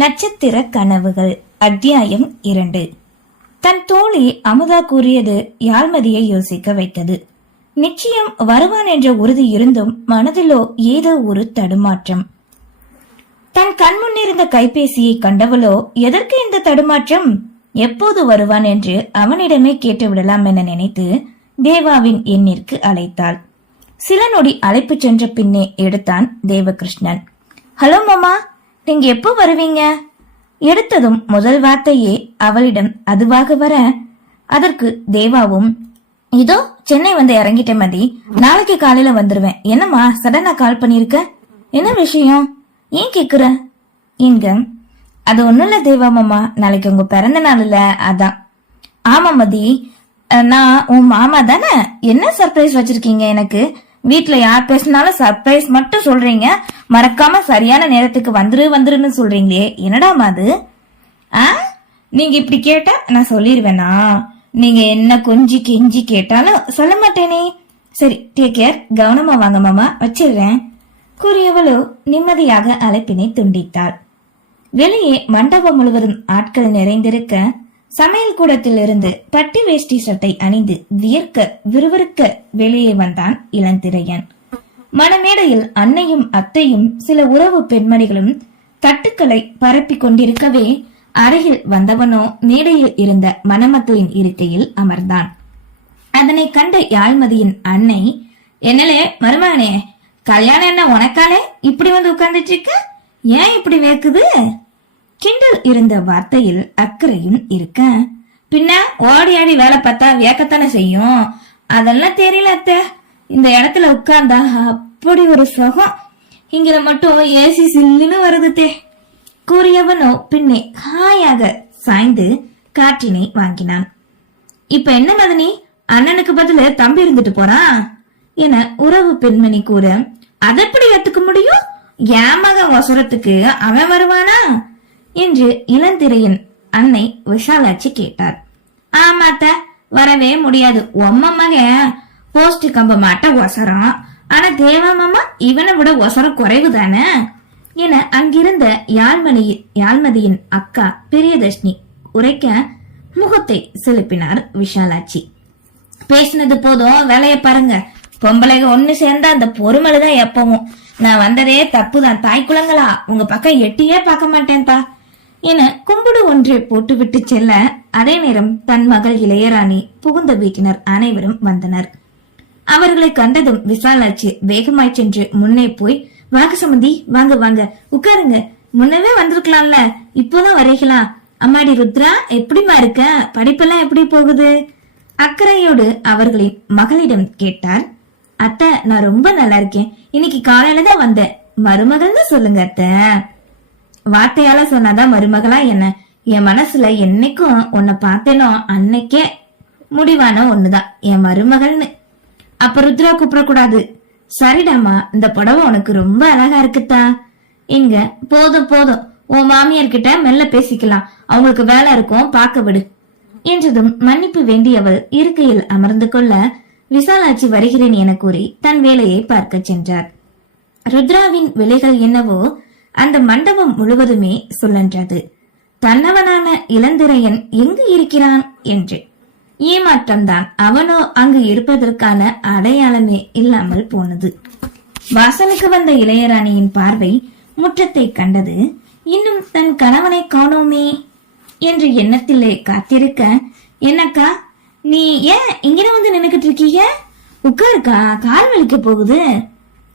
நட்சத்திர கனவுகள் அத்தியாயம் 2. தன் தோழி அமுதா கூறியது யாழ்மதியை யோசிக்க வைத்தது. நிச்சயம் வருவான் என்ற உறுதி இருந்தும் மனதிலோ ஏதோ ஒரு தடுமாற்றம். தன் கண்முன்னிருந்த கைபேசியை கண்டவளோ எதற்கு இந்த தடுமாற்றம், எப்போது வருவான் என்று அவனிடமே கேட்டுவிடலாம் என நினைத்து தேவாவின் எண்ணிற்கு அழைத்தாள். சில நொடி அழைப்பு சென்ற பின்னே எடுத்தான் தேவகிருஷ்ணன். ஹலோ மாமா, நீங்க எப்போ வருவீங்க? எடுத்ததும் முதல் வார்த்தையே அவளிடம் அதுவாக வர, அதற்கு தேவாவும் இதோ சென்னை வந்து இறங்கிட்டேன் மதி, நாளைக்கு காலையில வந்துருவேன். என்னம்மா சடனா கால் பண்ணிருக்க, என்ன விஷயம், ஏன் கேக்குற இங்க? அது ஒண்ணும் இல்ல தேவா மாமா, நாளைக்கு உங்க பிறந்த நாள் இல்ல, அதான். ஆமா மதி, நான் உன் மாமா தானே, என்ன சர்ப்ரைஸ் வச்சிருக்கீங்க எனக்கு? வீட்டுல யார் பேசினாலும் சர்ப்ரைஸ் மட்டும் சொல்றீங்க, மறக்காம சரியான நேரத்துக்கு வந்துருன்னு சொல்றீங்களே, என்னடாமா அது? நீங்க இப்படி கேட்டா நான் சொல்லிருவேனா? நீங்க என்ன கொஞ்சி கெஞ்சி கேட்டாலும் சொல்ல மாட்டேனே. சரி, டேக் கேர், கவனமா வாங்க மாமா, வச்சிடுறேன் கூறியவளோ நிம்மதியாக அழைப்பினை துண்டித்தாள். வெளியே மண்டபம் முழுவதும் ஆட்கள் நிறைந்திருக்க, சமையல் கூடத்தில் இருந்து பட்டி வேஷ்டி சட்டை அணிந்து வியர்க்க விறுவிறுக்க வெளியே வந்தான் இளந்திரையன். மணமேடையில் அன்னையும் அத்தையும் சில உறவு பெண்மணிகளும் தட்டுக்களை பரப்பி கொண்டிருக்கவே, அருகில் வந்தவனோ மேடையில் இருந்த மணமக்களின் இருக்கையில் அமர்ந்தான். அதனை கண்ட யாழ்மதியின் அன்னை, என்னலே மருமகனே, கல்யாணம் என்ன உனக்காலே இப்படி வந்து உட்கார்ந்துட்டு இருக்க, ஏன் இப்படி வேக்குது? கிண்டல் இருந்த வார்த்தையில் அக்கறையும் இருக்க, பின்ன ஓடி ஆடி வேலை பார்த்தா வியக்கத்தானே செய்யும், அதெல்லாம் தெரியல அத்தை, இந்த இடத்துல உட்கார்ந்தா அப்படி ஒரு சுகம், இங்க மட்டும் ஏசி சில்லுன்னு வருது கூறியவனோ பின்னே ஹாயாக சாய்ந்து காற்றினை வாங்கினான். இப்ப என்ன மதனி, அண்ணனுக்கு பதில தம்பி இருந்துட்டு போறான் என உறவு பெண்மணி கூற, அதெப்படி ஏத்துக்க முடியும், என் மகன் ஒசரத்துக்கு அவன் வருவானா என்று இளந்திரையின் அன்னை விஷாலாட்சி கேட்டார். ஆமாத்த, வரவே முடியாது, உம்ம மகன் போஸ்ட் கம்ப மாட்ட ஒசரம், ஆனா தேவா மாமா இவனை விட ஒசரம் குறைவுதானே என அங்கிருந்த யாழ்மதியின் அக்கா பிரியதர்ஷினி உரைக்க முகத்தை செலுப்பினார் விஷாலாட்சி. பேசினது போதும், வேலைய பாருங்க, பொம்பளைங்க ஒண்ணு சேர்ந்தா அந்த பொறுமலைதான் எப்பவும். நான் வந்ததே தப்புதான், தாய் குளங்களா, உங்க பக்கம் எட்டியே பார்க்க மாட்டேன்பா என கும்பிடு ஒன்றை போட்டுவிட்டு செல்ல, அதே நேரம் தன் மகள் இளையராணி புகுந்த வீட்டினர் அனைவரும் வந்தனர். அவர்களை கண்டதும் விசாலாட்சி வேகமாய் சென்று முன்னே போய், வாங்க சம்பந்தி, வாங்க வாங்க உட்காருங்க, முன்னவே வந்திருக்கலாம்ல, இப்போதான் வரீங்களா? அம்மாடி ருத்ரா, எப்படிமா இருக்க, படிப்பெல்லாம் எப்படி போகுது அக்கறையோடு அவர்களின் மகளிடம் கேட்டார். அத்தை, நான் ரொம்ப நல்லா இருக்கேன், இன்னைக்கு காலையில தான் வந்தேன், மருமகள்னு சொல்லுங்க அத்தை. வார்த்தையால சொன்னாதான் மருமகளா என்ன? என் மனசுல என்னைக்கும் உன்னை பார்த்தேனோ அன்னைக்கே முடிவான ஒண்ணுதான், என் மருமகள்னு. அப்ப ருத்ரா கூப்பிடக்கூடாது. சரிடாமா, இந்த புடவை உனக்கு ரொம்ப அழகா இருக்குத்தா. இங்க போதும் போதும், உன் மாமியார் கிட்ட மெல்ல பேசிக்கலாம், அவங்களுக்கு வேலை இருக்கும், பார்க்க விடு என்றதும் மன்னிப்பு வேண்டியவள் இருக்கையில் அமர்ந்து கொள்ள, விசாலாட்சி வருகிறேன் என கூறி தன் வேலையை பார்க்க சென்றார். ருத்ராவின் விலைகள் என்னவோ அந்த மண்டபம் முழுவதுமே சொல்லன்றது. தன்னவனான இளந்திரையன் எங்கு இருக்கிறான் என்று ஏமாற்றம்தான், அவனோ அங்கு இருப்பதற்கான அடையாளமே இல்லாமல் போனது. வாசலுக்கு வந்த இளையராணியின் பார்வை முற்றத்தை கண்டது. இன்னும் தன் கணவனை காணோமே என்று எண்ணத்திலே காத்திருக்க, என்னக்கா நீ ஏன் இங்க வந்து நினைக்கிட்டு இருக்கீங்க, உட்காருக்கா, கால் வலிக்க போகுது.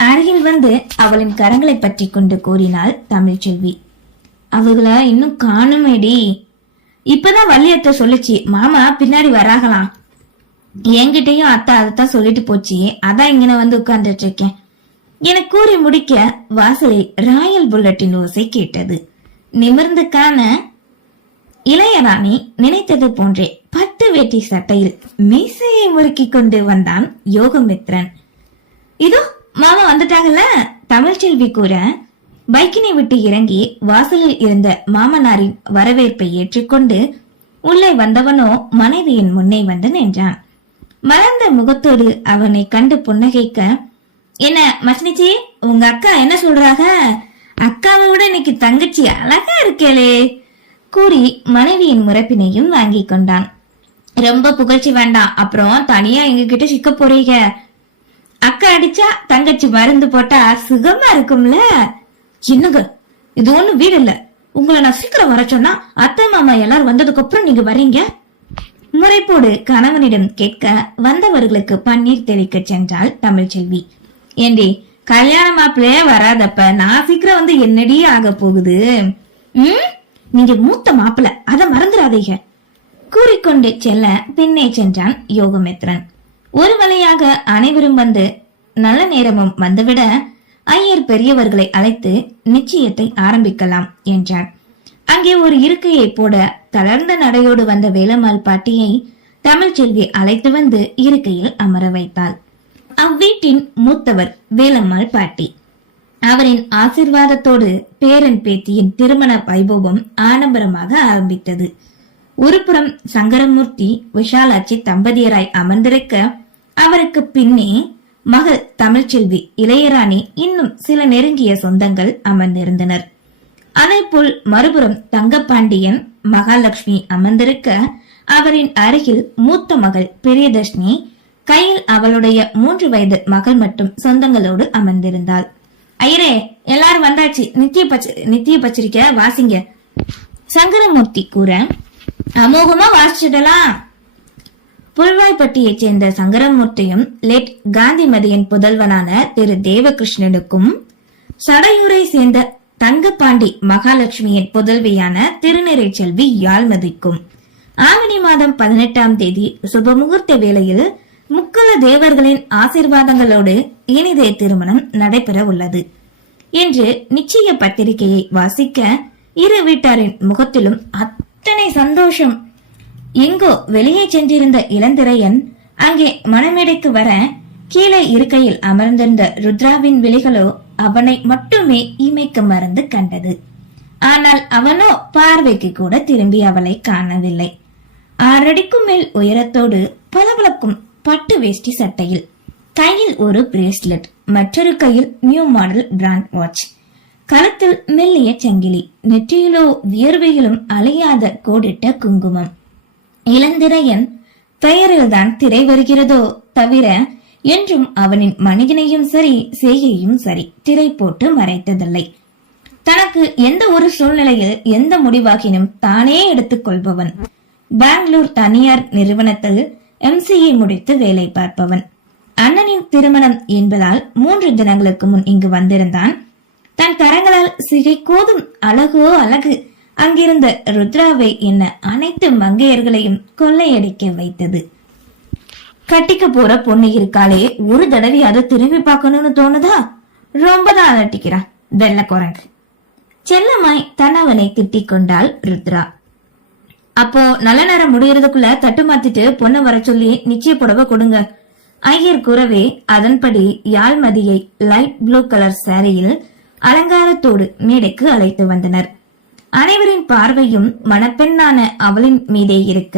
அருகில் வந்து அவளின் கரங்களை பற்றி கொண்டு கூறினாள் தமிழ்ச்செல்வி. அவங்கள இன்னும் காணுமேடி, இப்பதான் வள்ளியத்தை சொல்லிச்சு, மாமா பின்னாடி வராகலாம், என்கிட்டயும் அத்தா அதைத்தான் சொல்லிட்டு போச்சு, அதான் இங்க வந்து உட்கார்ந்துட்டு இருக்கேன் என கூறி முடிக்க, வாசலில் ராயல் புல்லட்டின் ஓசை கேட்டது. நிமிர்ந்து காண, இளையராணி நினைத்தது போன்றே பட்டு வேட்டி சட்டையில் மீசையை முறுக்கி கொண்டு வந்தான் யோகமித்ரன். இதோ மாமா வந்துட்டாங்கல்ல தமிழ்ச்செல்வி கூற, பைக்கினை விட்டு இறங்கி வாசலில் இருந்த மாமனாரின் வரவேற்பை ஏற்றுக்கொண்டு உள்ளே வந்தவனோ மனைவியின் முன்னே வந்து நின்றான். மலர்ந்த முகத்தோடு அவனை கண்டு புன்னகைக்க, என்ன மச்சினிச்சி, உங்க அக்கா என்ன சொல்றாங்க? அக்காவை விட இன்னைக்கு தங்கச்சி அழகா இருக்கேளே கூறி மனைவியின் முறைப்பினையும் வாங்கி கொண்டான். ரொம்ப புகழ்ச்சி வேண்டாம், அப்புறம் தனியா எங்க கிட்ட சிக்க போறீங்க. அக்கா அடிச்சா தங்கச்சி மருந்து போட்டா சுகமா இருக்கும்ல. என்னங்க இது ஒண்ணு வீடு இல்ல, உங்களை நான் சீக்கிரம் வர சொன்னா அத்தை மாமா எல்லாரும் வந்ததுக்கு அப்புறம் நீங்க வரீங்க. முறைப்போடு கணவனிடம் கேட்க வந்தவர்களுக்கு பன்னீர் தெளிக்க சென்றாள் தமிழ்ச்செல்வி. ஏண்டி கல்யாண மாப்பிள்ளையே வராதப்ப நான் சீக்கிரம் வந்து என்னடி ஆக போகுது? நீங்க மூத்த மாப்பிள்ள, அத மறந்துடாதீங்க கூறிக்கொண்டு செல்ல பின்னே சென்றான் யோகமித்ரன். ஒரு வழியாக அனைவரும் வந்து நல்ல நேரமும் வந்துவிட ஐயர் பெரியவர்களை அழைத்து நிச்சயத்தை ஆரம்பிக்கலாம் என்றார். அங்கே ஒரு இருக்கையை போட தளர்ந்த நடையோடு வந்த வேலம்மாள் பாட்டியை தமிழ்ச்செல்வி அழைத்து வந்து இருக்கையில் அமர வைத்தாள். அவ்வீட்டின் மூத்தவர் வேலம்மாள் பாட்டி. அவரின் ஆசிர்வாதத்தோடு பேரன் பேத்தியின் திருமண வைபவம் ஆடம்பரமாக ஆரம்பித்தது. ஒருபுறம் சங்கரமூர்த்தி விஷாலாட்சி தம்பதியராய் அமர்ந்திருக்க, அவருக்கு பின்னே மகள் தமிழ்ச்செல்வி, இளையராணி, இன்னும் சில நெருங்கிய சொந்தங்கள் அமர்ந்திருந்தனர். அதேபோல் மறுபுறம் தங்கப்பாண்டியன், மகாலட்சுமி அமர்ந்திருக்க, அவரின் அருகில் மூத்த மகள் பிரியதர்ஷினி, கையில் அவளுடைய 3 வயது மகள் மட்டும் சொந்தங்களோடு அமர்ந்திருந்தாள். ஐயரே, எல்லாரும் வந்தாச்சு, நித்திய பத்திரிக்கை வாசிங்க சங்கரமூர்த்தி கூற, அமோகமா வாசிச்சிடலாம். புல்வாய்ப்பட்டியைச் சேர்ந்த சங்கரமூர்த்தியும் லேட் காந்திமதியின் புதல்வனான திரு தேவகிருஷ்ணனுக்கும், சடையூரை சேர்ந்த தங்கப்பாண்டி மகாலட்சுமியின் புதல்வியான திருநெறை செல்வி யாழ்மதிக்கும் ஆவணி மாதம் 18ஆம் தேதி சுபமுகூர்த்த வேளையில் முக்குல தேவர்களின் ஆசீர்வாதங்களோடு இனிதே திருமணம் நடைபெற உள்ளது என்று நிச்சய பத்திரிகையை வாசிக்க இரு வீட்டாரின் முகத்திலும் அத்தனை சந்தோஷம். எங்கோ வெளியே சென்றிருந்த இளந்திரையன் அங்கே மணமேடைக்கு வர, கீழே இருக்கையில் அமர்ந்திருந்த ருத்ராவின் விழிகளோ அவனை மட்டுமே இமைக்க மறந்து கண்டது. ஆனால் அவனோ பார்வைக்கு கூட திரும்பி அவளை காணவில்லை. 6 அடிக்கும் மேல் உயரத்தோடு பளபளக்கும் பட்டு வேஷ்டி சட்டையில், கையில் ஒரு பிரேஸ்லெட், மற்றொரு கையில் நியூ மாடல் பிராண்ட் வாட்ச், கழுத்தில் மெல்லிய சங்கிலி, நெற்றியிலோ வியர்வையிலும் அழியாத கோடிட்ட குங்குமம். இளந்திரையன் பெயரில்தான் திரை வருகிறதோ தவிர என்றும் அவனின் மனிதனையும் சரி செய்கையும் சரி திரை போட்டு மறைத்ததில்லை. தனக்கு எந்த ஒரு சூழ்நிலையில் எந்த முடிவாகினும் தானே எடுத்துக் கொள்பவன். பெங்களூர் தனியார் நிறுவனத்தில் MCA முடித்து வேலை பார்ப்பவன். அண்ணனின் திருமணம் என்பதால் 3 தினங்களுக்கு முன் இங்கு வந்திருந்தான். தன் கரங்களால் சிகை கோதும் அழகோ அழகு அங்கிருந்த ருத்ராவை என்ன அனைத்து மங்கையர்களையும் கொள்ளையடிக்க வைத்தது. கட்டிக்க போற பொண்ணு இருக்காளே, ஒரு தடவையாவது திரும்பி பார்க்கணும்னு தோணுதா? ரொம்பதான் அலட்டிக்கிறான் வெள்ள குரங்கு. செல்லமாய் தன்னவனை திட்டிக் கொண்டாள் ருத்ரா. அப்போ நல்ல நேரம் முடியறதுக்குள்ள தட்டு மாத்திட்டு பொண்ணு வர சொல்லி நிச்சய புடவை கொடுங்க ஐயர் கூறவே, அதன்படி யாழ்மதியை லைட் ப்ளூ கலர் சாரியில் அலங்காரத்தோடு மேடைக்கு அழைத்து வந்தனர். அனைவரின் பார்வையும் மணப்பெண்ணான அவளின் மீதே இருக்க,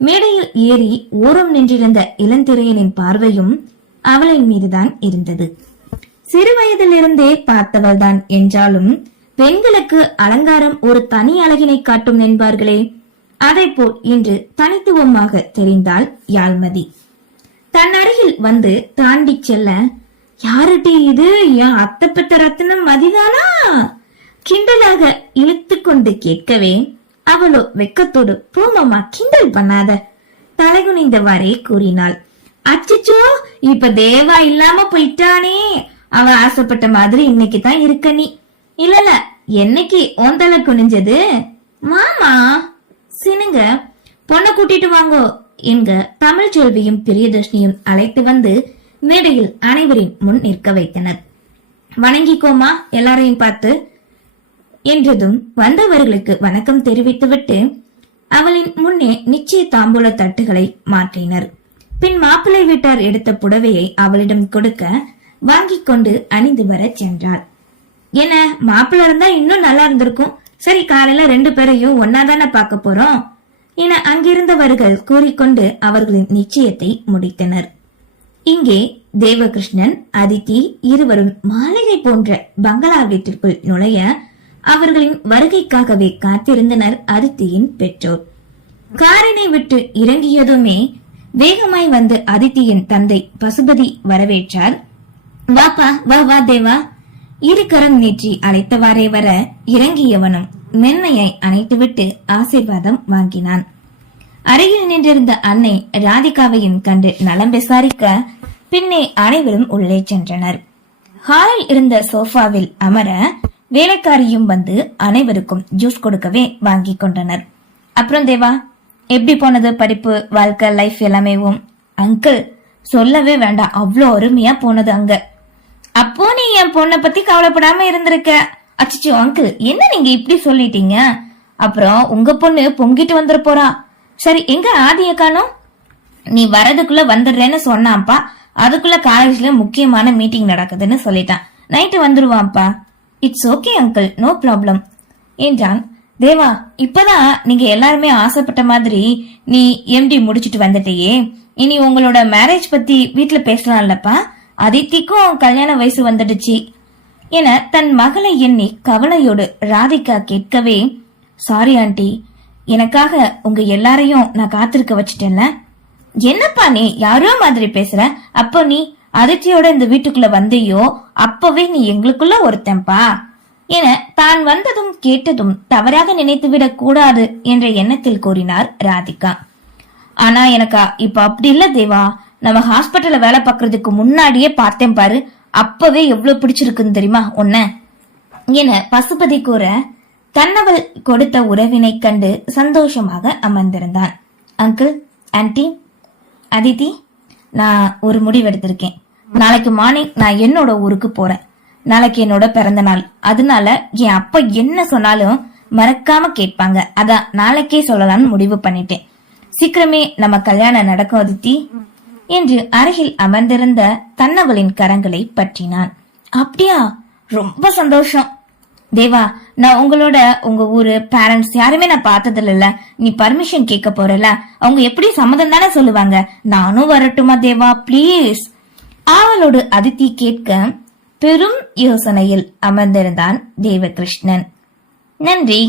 மேடையில் ஏறி ஓரம் நின்றிருந்த இளந்திரையனின் பார்வையும் அவளின் மீதுதான் இருந்தது. சிறு வயதிலிருந்தே பார்த்தவள்தான் என்றாலும் பெண்களுக்கு அலங்காரம் ஒரு தனி அழகினை காட்டும் என்பார்களே, அதைப்போல் இன்று தனித்துவமாக தெரிந்தாள் யாழ்மதி. தன் அருகில் வந்து தாண்டி செல்ல, யாருட்டி இது, என் அத்தை பெத்த ரத்தினம் மதிதானா கிண்டலாக இழுத்து கொண்டு கேட்கவே, அவளோ வெக்கத்தோடு போமாமா கிண்டல் பண்ணாத தலைகுனிந்தவாறே கூறினாள். அச்சச்சோ, இப்ப தேவா இல்லாம போயிட்டானே, அவ ஆசைப்பட்ட மாதிரி இன்னைக்கு தான் இருக்க நீ. இல்ல என்னைக்கு ஓந்தல குனிஞ்சது மாமா சினுங்க, பொண்ணை கூட்டிட்டு வாங்கோ என்க தமிழ்ச்செல்வியும் பிரியதர்ஷினியும் அழைத்து வந்து மேடையில் அனைவரின் முன் நிற்க வைத்தனர். வணங்கிக்கோமா எல்லாரையும் பார்த்து என்றதும் வந்தவர்களுக்கு வணக்கம் தெரிவித்துவிட்டு அவளின் முன்னே நிச்சய தாம்பூல தட்டுகளை மாற்றினர். பின் மாப்பிள்ளை வீட்டார் எடுத்த புடவையை அவளிடம் கொடுக்க வாங்கிக் கொண்டு அணிந்து வர சென்றாள். என்ன மாப்பிள்ள இருந்தா இன்னும் நல்லா இருந்திருக்கும். சரி, காலையில 2 பேரையும் ஒன்னாதானே பார்க்க போறோம் என அங்கிருந்தவர்கள் கூறிக்கொண்டு அவர்களின் நிச்சயத்தை முடித்தனர். இங்கே தேவகிருஷ்ணன் அதித்தி இருவரும் மாளிகை போன்ற பங்களா வீட்டிற்குள் நுழைய அவர்களின் வருகைக்காகவே காத்திருந்தனர் அதித்தியின் பெற்றோர். காரினை விட்டு இறங்கியதுமே வேகமாய் வந்து அதித்தியின் தந்தை பசுபதி வரவேற்றார். வாப்பா, வா வா தேவா. இரு கரம் நீட்டி அழைத்தவாறே வர இறங்கியவனும் மென்மையை அணைத்துவிட்டு ஆசீர்வாதம் வாங்கினான். அருகில் நின்றிருந்த அன்னை ராதிகாவையும் கண்டு நலம் விசாரிக்க பின்னே அனைவரும் உள்ளே சென்றனர். ஹாலில் இருந்த சோஃபாவில் அமர வேலைக்காரியும் வந்து அனைவருக்கும் ஜூஸ் கொடுக்கவே வாங்கி கொண்டனர். அப்புறம் தேவா, எப்படி போனது படிப்பு, வாழ்க்கை, லைஃப் எல்லாமேவும்? அங்கிள் சொல்லவே வேண்டாம், அவ்வளோ அருமையா போனது அங்க. அப்போ நீ என் பொண்ணை பத்தி கவலைப்படாம இருந்திருக்க. அச்சோ அங்கிள், என்ன நீங்க இப்படி சொல்லிட்டீங்க? அப்புறம் உங்க பொண்ணு பொங்கிட்டு வந்துட போறா. சரி, எங்க ஆதிய காணோம்? நீ வரதுக்குள்ள வந்துடுறேன்னு சொன்னான்ப்பா. அதுக்குள்ள காலேஜ்ல முக்கியமான மீட்டிங் நடக்குதுன்னு சொல்லிட்டான். நைட்டு வந்துருவான்ப்பா. It's okay uncle, no problem என்றான். தேவா, இப்பதான் நீங்க எல்லாருமே ஆசைப்பட்ட மாதிரி நீ எம்டி முடிச்சிட்டு வந்துட்டியே. இனி உங்களோட மேரேஜ் பத்தி வீட்டுல பேசலாம்லப்பா. அதித்திக்கும் கல்யாண வயசு வந்துடுச்சு என தன் மகளை எண்ணி கவலையோடு ராதிகா கேட்கவே, சாரி ஆண்டி, எனக்காக உங்க எல்லாரையும் நான் காத்திருக்க வச்சுட்டேன்ல. என்னப்பா நீ யாரோ மாதிரி பேசுற? அப்போ நீ அதித்தியோட இந்த வீட்டுக்குள்ள வந்தையோ அப்பவே நீ எங்களுக்குள்ள ஒருத்தன்பா என தான் வந்ததும் கேட்டதும் தவறாக நினைத்துவிடக் கூடாது என்ற எண்ணத்தில் கூறினார் ராதிகா. ஆனா எனக்கா இப்ப அப்படி இல்ல தேவா. நம்ம ஹாஸ்பிட்டல்ல வேலை பார்க்கறதுக்கு முன்னாடியே பார்த்தேன் பாரு, அப்பவே எவ்வளவு பிடிச்சிருக்குன்னு தெரியுமா உன்ன என பசுபதி கூற, தன்னவள் கொடுத்த உறவினை கண்டு சந்தோஷமாக அமர்ந்திருந்தான். அங்கிள், ஆன்டி, அதித்தி, நான் ஒரு முடிவு எடுத்திருக்கேன். நாளைக்கு மார்னிங் நான் என்னோட ஊருக்கு போறேன். நாளைக்கு என்னோட பிறந்த நாள். அதனால என் அப்பா என்ன சொன்னாலும் மறக்காம கேட்பாங்க. அதான் நாளைக்கே சொல்லலாம்னு முடிவு பண்ணிட்டேன். சீக்கிரமே நம்ம கல்யாணம் நடக்கும் அதித்தி என்று அருகில் அமர்ந்திருந்த தன்னவளின் கரங்களை பற்றினான். அப்படியா, ரொம்ப சந்தோஷம் தேவா. நான் உங்களோட உங்க ஊரு பேரண்ட்ஸ் யாருமே நான் பார்த்தது இல்ல. நீ பர்மிஷன் கேட்க போறல, அவங்க எப்படி சம்மதம் தானே சொல்லுவாங்க. நானும் வரட்டுமா தேவா, பிளீஸ்? அவளோடு அதித்தி கேட்க பெரும் யோசனையில் அமர்ந்திருந்தான் தேவகிருஷ்ணன். நன்றி.